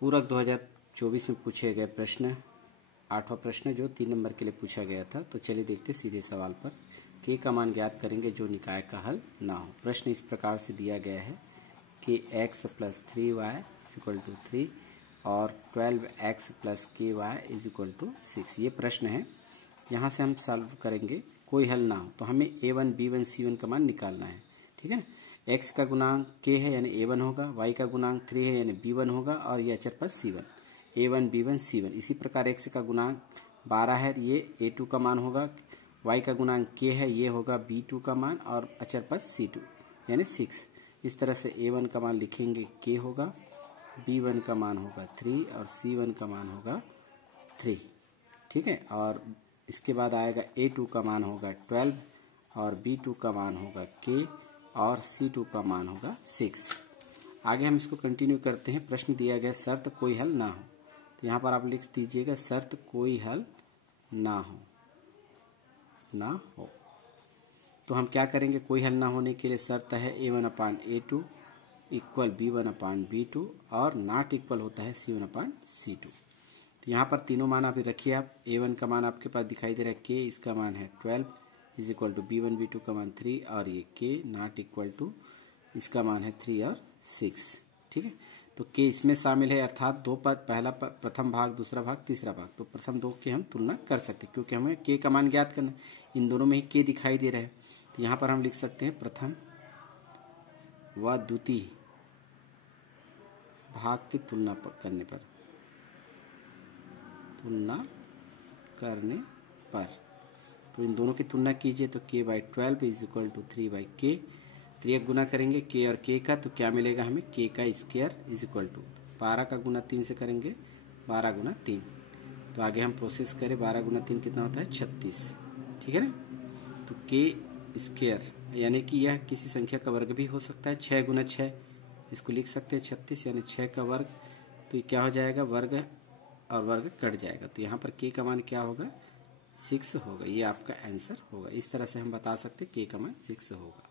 पूरक 2024 में पूछे गए प्रश्न, 8वां प्रश्न जो 3 नंबर के लिए पूछा गया था। तो चलिए देखते सीधे सवाल पर। के का मान ज्ञात करेंगे जो निकाय का हल ना हो। प्रश्न इस प्रकार से दिया गया है कि x plus 3y equal to 3 और 12x प्लस के वाई इज इक्वल टू 6। ये प्रश्न है, यहाँ से हम सॉल्व करेंगे, कोई हल ना हो तो हमें a1 b1 c1 का मान निकालना है। ठीक है ना। x का गुणांक k है यानी a1 होगा, y का गुणांक 3 है यानी b1 होगा और ये अचर पद c1, a1 b1 c1। इसी प्रकार x का गुणांक 12 है, ये a2 का मान होगा, y का गुणांक k है, ये होगा b2 का मान और अचर पद c2 यानी 6। इस तरह से a1 का मान लिखेंगे k होगा, b1 का मान होगा 3 और c1 का मान होगा 3। ठीक है। और इसके बाद आएगा a2 का मान होगा 12 और b2 का मान होगा k और c2 का मान होगा 6। आगे हम इसको कंटिन्यू करते हैं। प्रश्न दिया गया शर्त कोई हल ना हो, तो यहाँ पर आप लिख दीजिएगा शर्त कोई हल ना हो। तो हम क्या करेंगे, कोई हल ना होने के लिए शर्त है a1 अपान a2 इक्वल b1 अपान b2 और नॉट इक्वल होता है c1 अपान c2। तो यहाँ पर तीनों मान अभी रखिए आप। a1 का मान आपके पास दिखाई दे रहा है k, इसका मान है 12 is equal to b1 b2 का मान 3 और ये k नॉट इक्वल टू इसका मान है 3 और 6। ठीक है। तो k इसमें शामिल है, अर्थात दो पद, पहला पद, प्रथम भाग, दूसरा भाग, तीसरा भाग। तो प्रथम दो की हम तुलना कर सकते हैं क्योंकि हमें k का मान ज्ञात करना है। इन दोनों में ही k दिखाई दे रहा है, तो यहाँ पर हम लिख सकते हैं प्रथम व द्वितीय भाग की तुलना करने पर तो इन दोनों की तुलना कीजिए तो k by 12 is equal to 3 by k। तो ये गुना करेंगे k और k का, तो क्या मिलेगा हमें, k का स्क्वायर इज इक्वल टू 12 का गुना 3 से करेंगे 12 गुना 3। तो आगे हम प्रोसेस करें, 12 गुना 3 कितना होता है 36। ठीक है ना। तो k स्क्वायर यानी कि यह किसी संख्या का वर्ग भी हो सकता है। 6 गुना 6 इसको लिख सकते हैं 36 यानी 6 का वर्ग। तो ये क्या हो जाएगा, वर्ग और वर्ग कट जाएगा, तो यहाँ पर k का मान क्या होगा 6 होगा। ये आपका आंसर होगा। इस तरह से हम बता सकते हैं k का मान 6 होगा।